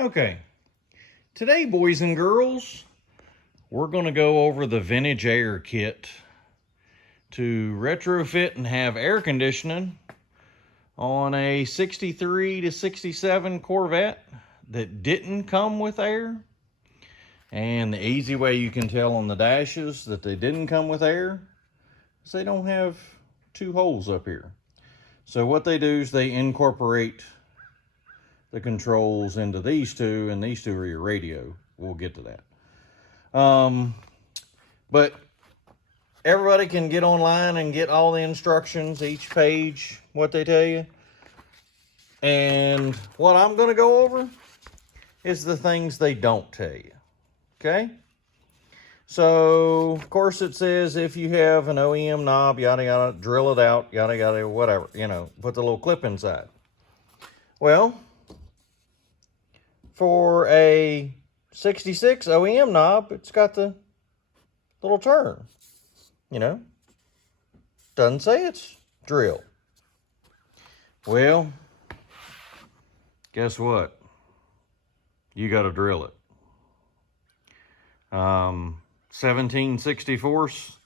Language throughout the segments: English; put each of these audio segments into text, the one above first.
Okay, today, boys and girls, we're going to go over the vintage air kit to retrofit and have air conditioning on a 63 to 67 Corvette that didn't come with air. And the easy way you can tell on the dashes that they didn't come with air is they don't have two holes up here. So what they do is they incorporate the controls into these two, and these two are your radio. We'll get to that. But everybody can get online and get all the instructions, each page, what they tell you. And what I'm going to go over is the things they don't tell you. Okay? So, of course, it says if you have an OEM knob, yada, yada, drill it out, yada, yada, whatever. You know, put the little clip inside. Well, for a 66 OEM knob, it's got the little turn. You know, doesn't say it's drill. Well, guess what? You got to drill it. 17/64,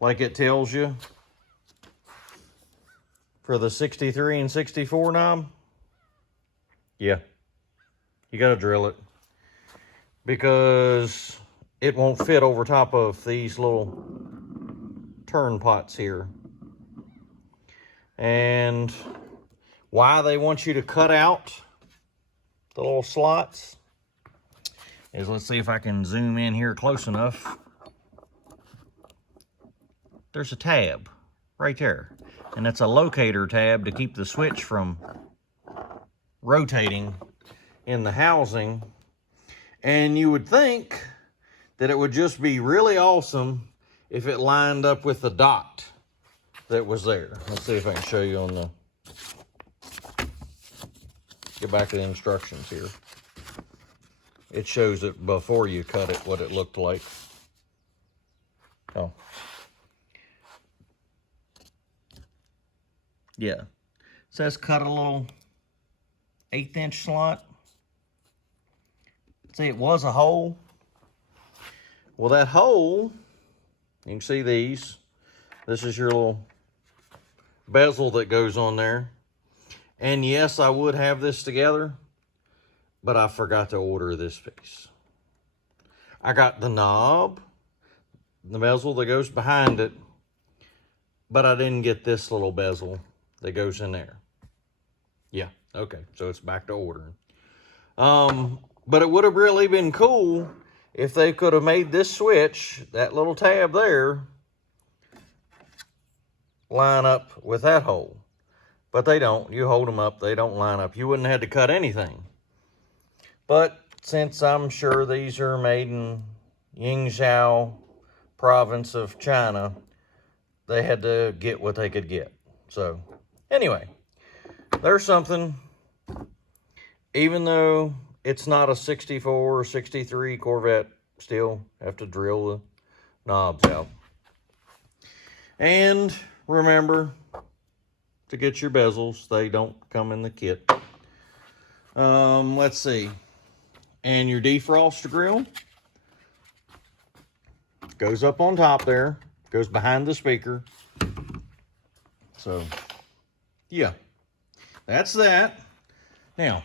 like it tells you, for the 63 and 64 knob. Yeah, you got to drill it because it won't fit over top of these little turn pots here. And why they want you to cut out the little slots is, let's see if I can zoom in here close enough. There's a tab right there, and it's a locator tab to keep the switch from rotating in the housing. And you would think that it would just be really awesome if it lined up with the dot that was there. Let's see if I can show you on the, get back to the instructions here. It shows it before you cut it, what it looked like. Oh. Yeah. It says cut a little 1/8 inch slot. See, it was a hole. Well, that hole, you can see these. This is your little bezel that goes on there. And yes, I would have this together, but I forgot to order this piece. I got the knob, the bezel that goes behind it, but I didn't get this little bezel that goes in there. Yeah, okay, so it's back to ordering. But it would have really been cool if they could have made this switch, that little tab there, line up with that hole. But they don't. You hold them up, they don't line up. You wouldn't have had to cut anything. But since I'm sure these are made in Yingzhou province of China, they had to get what they could get. So anyway, there's something. Even though it's not a 64 or 63 Corvette, still have to drill the knobs out. And remember to get your bezels. They don't come in the kit. Let's see. And your defrost grill goes up on top there, goes behind the speaker. So, yeah, that's that. Now,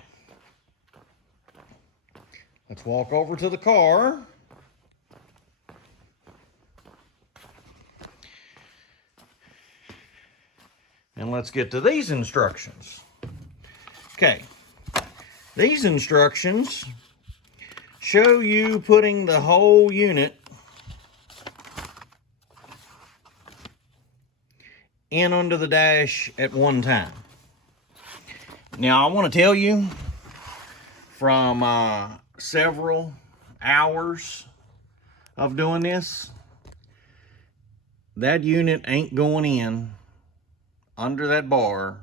let's walk over to the car. And let's get to these instructions. Okay, these instructions show you putting the whole unit in under the dash at one time. Now, I want to tell you from several hours of doing this, that unit ain't going in under that bar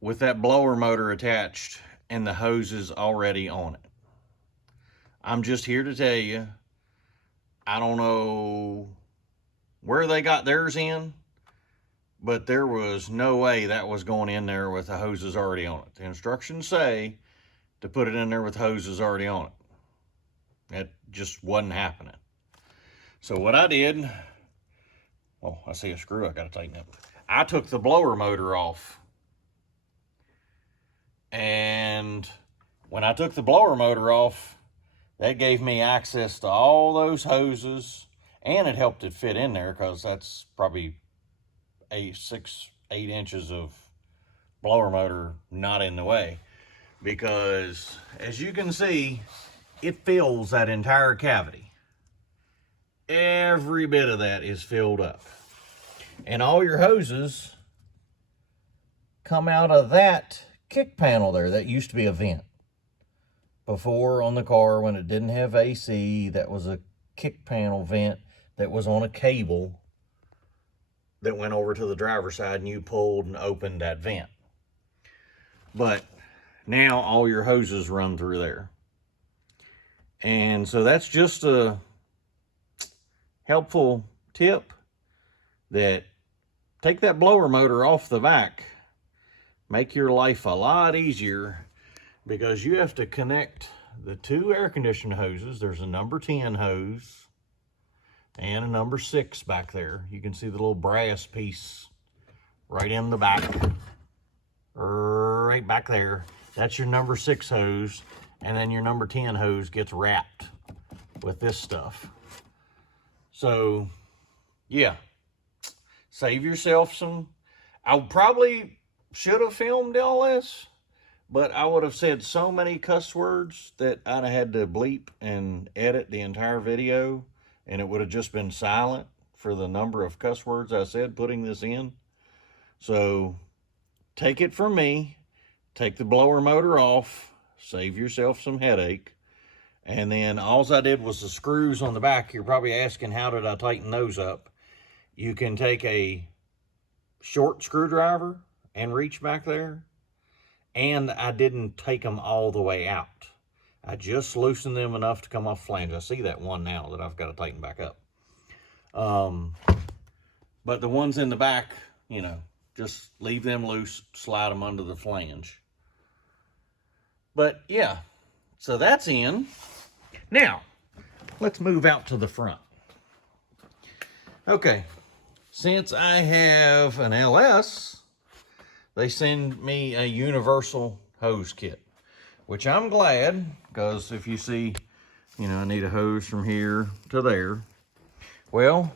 with that blower motor attached and the hoses already on it. I'm just here to tell you, I don't know where they got theirs in, but there was no way that was going in there with the hoses already on it. The instructions say to put it in there with hoses already on it. That just wasn't happening. So what I did, oh, I see a screw I gotta tighten up. I took the blower motor off. And when I took the blower motor off, that gave me access to all those hoses, and it helped it fit in there because that's probably 8 inches of blower motor not in the way. Because as you can see, it fills that entire cavity. Every bit of that is filled up. And all your hoses come out of that kick panel there. That used to be a vent. Before on the car, when it didn't have AC, that was a kick panel vent that was on a cable that went over to the driver's side, and you pulled and opened that vent. But now all your hoses run through there. And so that's just a helpful tip, that take that blower motor off the back. Make your life a lot easier, because you have to connect the 2 air conditioning hoses. There's a number 10 hose and a number 6 back there. You can see the little brass piece right in the back, right back there. That's your number 6 hose, and then your number 10 hose gets wrapped with this stuff. So, yeah, save yourself some. I probably should have filmed all this, but I would have said so many cuss words that I'd have had to bleep and edit the entire video, and it would have just been silent for the number of cuss words I said putting this in. So take it from me, take the blower motor off, save yourself some headache. And then all I did was the screws on the back. You're probably asking, how did I tighten those up? You can take a short screwdriver and reach back there. And I didn't take them all the way out. I just loosened them enough to come off flange. I see that one now that I've got to tighten back up. But the ones in the back, you know, just leave them loose, slide them under the flange. But yeah, so that's in. Now, let's move out to the front. Okay, since I have an LS, they send me a universal hose kit, which I'm glad, because if you see, you know, I need a hose from here to there. Well,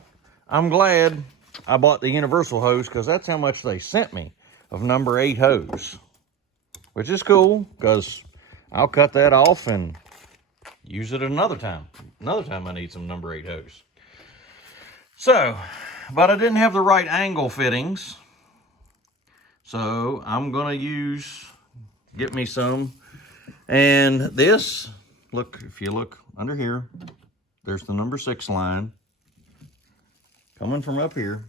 I'm glad I bought the universal hose, because that's how much they sent me of number 8 hose, which is cool, because I'll cut that off and use it another time. Another time I need some number 8 hose. So, but I didn't have the right angle fittings. So I'm gonna get me some. And this, look, if you look under here, there's the number 6 line coming from up here.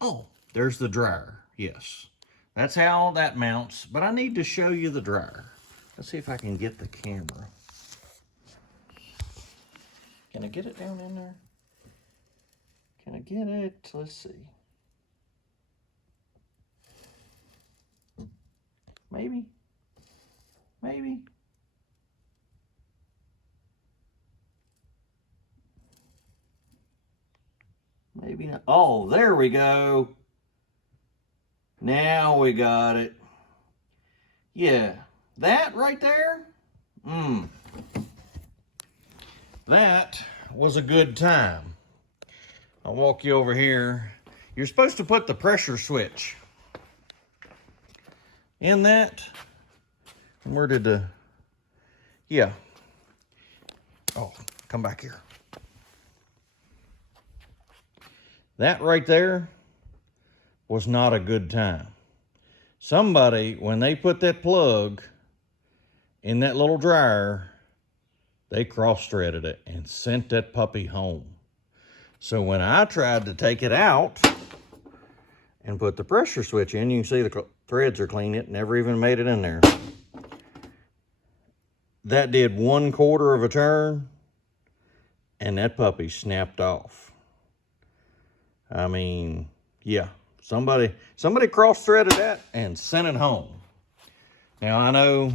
Oh, there's the dryer, yes. That's how that mounts, but I need to show you the dryer. Let's see if I can get the camera. Can I get it down in there? Can I get it? Let's see. Maybe. Maybe. Maybe not. Oh, there we go. Now we got it. Yeah, that right there, that was a good time. I'll walk you over here. You're supposed to put the pressure switch in that. Where did the, yeah. Oh, come back here. That right there was not a good time. Somebody, when they put that plug in that little dryer, they cross-threaded it and sent that puppy home. So when I tried to take it out and put the pressure switch in, you can see the threads are clean. It never even made it in there. That did 1/4 of a turn, and that puppy snapped off. I mean, yeah, somebody cross-threaded that and sent it home. Now, I know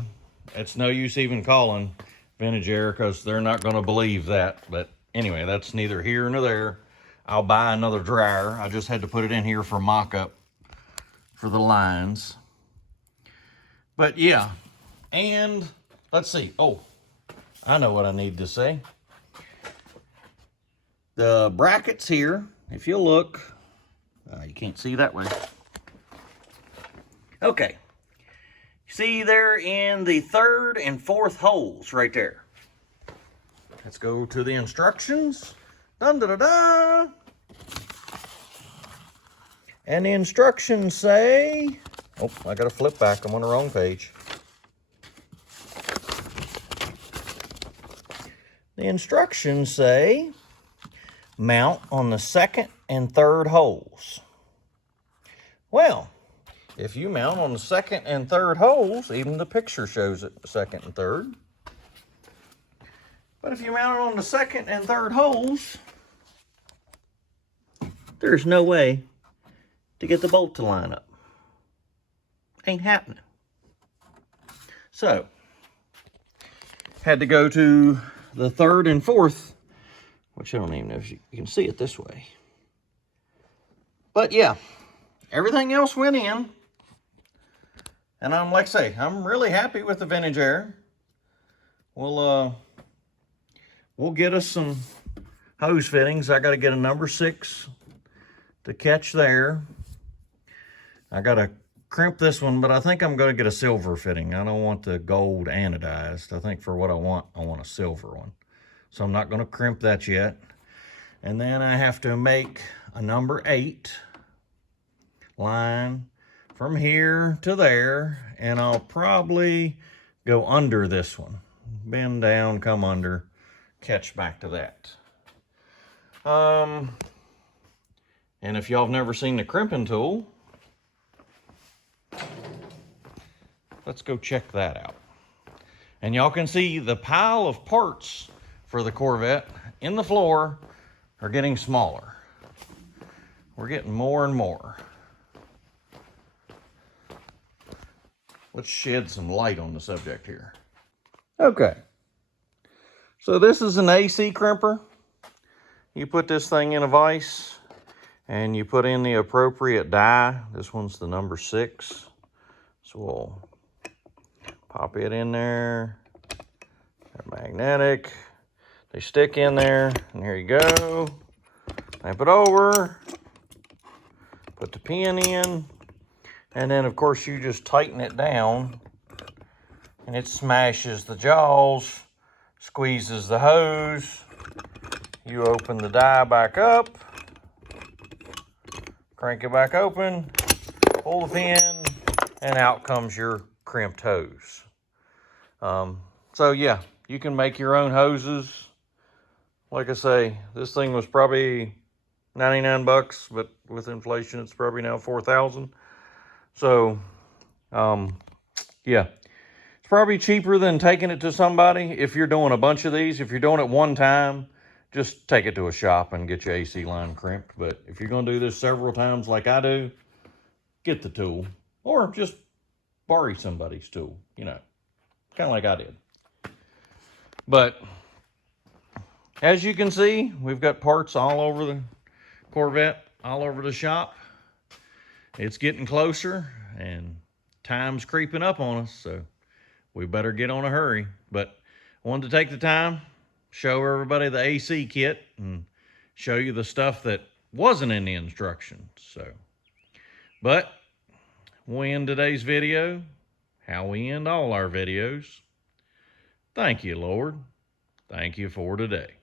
it's no use even calling vintage air because they're not going to believe that. But anyway, that's neither here nor there. I'll buy another dryer. I just had to put it in here for mock-up for the lines. But yeah, and let's see. Oh, I know what I need to say. The brackets here, if you look, you can't see that way. Okay. See there in the third and fourth holes right there. Let's go to the instructions. Dun, da, da, da. And the instructions say, oh, I gotta flip back, I'm on the wrong page. The instructions say, mount on the second and third holes. Well, if you mount on the second and third holes, even the picture shows it second and third. But if you mount it on the second and third holes, there's no way to get the bolt to line up. Ain't happening. So, had to go to the third and fourth, which I don't even know if you can see it this way. But yeah, everything else went in. And I'm, like I say, I'm really happy with the vintage air. We'll get us some hose fittings. I got to get a number 6 to catch there. I got to crimp this one, but I think I'm going to get a silver fitting. I don't want the gold anodized. I think for what I want a silver one. So I'm not going to crimp that yet. And then I have to make a number 8 line from here to there, and I'll probably go under this one. Bend down, come under, catch back to that. And if y'all have never seen the crimping tool, let's go check that out. And y'all can see the pile of parts for the Corvette in the floor are getting smaller. We're getting more and more. Let's shed some light on the subject here. Okay. So this is an AC crimper. You put this thing in a vise and you put in the appropriate die. This one's the number 6. So we'll pop it in there. They're magnetic. They stick in there, and here you go. Clamp it over. Put the pin in. And then, of course, you just tighten it down, and it smashes the jaws, squeezes the hose. You open the die back up, crank it back open, pull the pin, and out comes your crimped hose. So, yeah, you can make your own hoses. Like I say, this thing was probably 99 bucks, but with inflation, it's probably now 4,000. So, yeah, it's probably cheaper than taking it to somebody. If you're doing a bunch of these, if you're doing it one time, just take it to a shop and get your AC line crimped. But if you're going to do this several times like I do, get the tool. Or just borrow somebody's tool, you know, kind of like I did. But as you can see, we've got parts all over the Corvette, all over the shop. It's getting closer and time's creeping up on us, so we better get on a hurry. But I wanted to take the time, show everybody the AC kit and show you the stuff that wasn't in the instructions. So, but we end today's video, how we end all our videos. Thank you, Lord. Thank you for today.